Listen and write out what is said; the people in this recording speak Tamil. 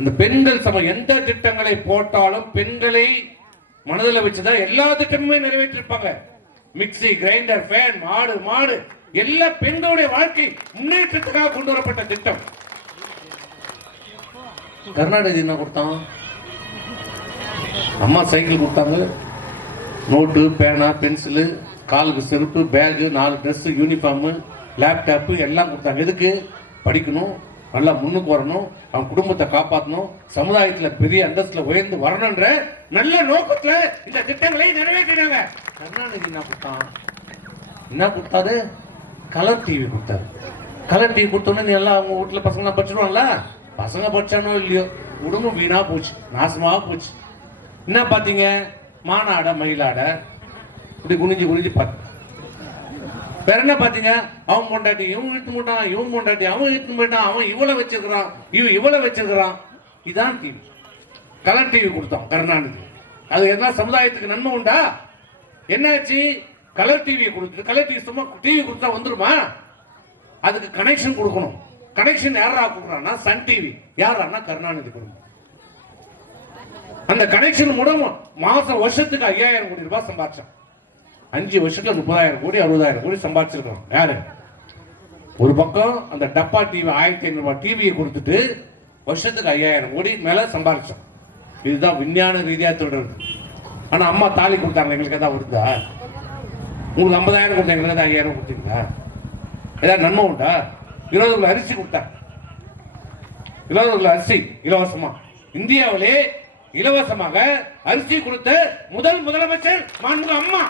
இந்த பெண்கள் சம எந்த திட்டங்களை போட்டாலும் பெண்களை மனதில் வச்சுதான் எல்லா திட்டமுமே நிறைவேற்றிருப்பாங்க. மிக்ஸி கிரைண்டர் ஃபேன் மாடு மாடு எல்லா பெண்களுடைய வாழ்க்கை முன்னேற்றத்துக்காக கொண்டு வரப்பட்ட திட்டம். கர்நாடக என்ன கொடுத்தான்? அம்மா சைக்கிள் கொடுத்தாங்க. நோட்டு பேனா பென்சிலு காலுக்கு செருப்பு பேகு நாலு ட்ரெஸ்ஸு யூனிஃபார்மு லேப்டாப்பு எல்லாம் கொடுத்தாங்க. எதுக்கு? படிக்கணும். நல்லா முன்னுக்கு வரணும் அவன் குடும்பத்தை காப்பாற்றணும் சமுதாயத்தில் பெரிய அந்தஸ்தில் உயர்ந்து வரணுன்ற நல்ல நோக்கத்தில் இந்த திட்டங்களை நிறைவேற்றினாங்க. கருணாநிதி என்ன கொடுத்தான்? என்ன கொடுத்தாரு? கலர் டிவி கொடுத்தாரு. கலர் டிவி கொடுத்தோன்னே நீ எல்லாம் அவங்க வீட்டில் பசங்களாம் படிச்சிருவாங்கல்ல பசங்க படிச்சானோ இல்லையோ? குடும்பம் வீணா போச்சு நாசமாக போச்சு. என்ன பார்த்தீங்க? மானாட மயிலாட. இப்படி குனிஞ்சு குனிஞ்சு பார்த்து வேற என்ன பார்த்தீங்க அவன் பொண்டாட்டி இவன் இழுத்து போட்டான் இவன் பொண்டாட்டி அவன் இழுத்து போயிட்டான் அவன் இவளை வச்சிருக்கிறான் இவன் இவளை வச்சிருக்கிறான். இதான் டிவி கலர் டிவி கொடுத்தோம் கருணாநிதி. அது என்ன சமுதாயத்துக்கு நன்மை உண்டா? என்னாச்சு? கலர் டிவி கொடுத்து கலர் டிவி சும்மா டிவி கொடுத்தா வந்துருமா? அதுக்கு கனெக்ஷன் கொடுக்கணும். கனெக்ஷன் யாரா கொடுக்குறான்னா சன் டிவி யாரான்னா கருணாநிதி குடும்பம். அந்த கனெக்ஷன் மூலம் மாசம் வருஷத்துக்கு ஐயாயிரம் கோடி ரூபாய் சம்பாதிச்சான் அஞ்சு வருஷத்துல முப்பதாயிரம் கோடி அறுபதாயிரம் கோடி சம்பாதிச்சிருக்கோம் யாரு? ஒரு பக்கம் அந்த டப்பா டிவி ஆயிரத்தி ஐநூறு ரூபாய் டிவியை கொடுத்துட்டு வருஷத்துக்கு ஐயாயிரம் கோடி மேல சம்பாதிச்சோம். இதுதான் விஞ்ஞான ரீதியா தொடருது ஆனா அம்மா தாலி கொடுத்தாங்க எங்களுக்கு ஏதாவது வருதா உங்களுக்கு ஐம்பதாயிரம் கொடுத்தா எங்களுக்கு தான் ஐயாயிரம் கொடுத்தீங்களா? ஏதாவது நன்மை உண்டா? இருபது கிலோ அரிசி கொடுத்தா. இருபது கிலோ அரிசி இலவசமா. இந்தியாவிலே இலவசமாக அரிசி கொடுத்த முதல் முதலமைச்சர் மாண்புமிகு அம்மா.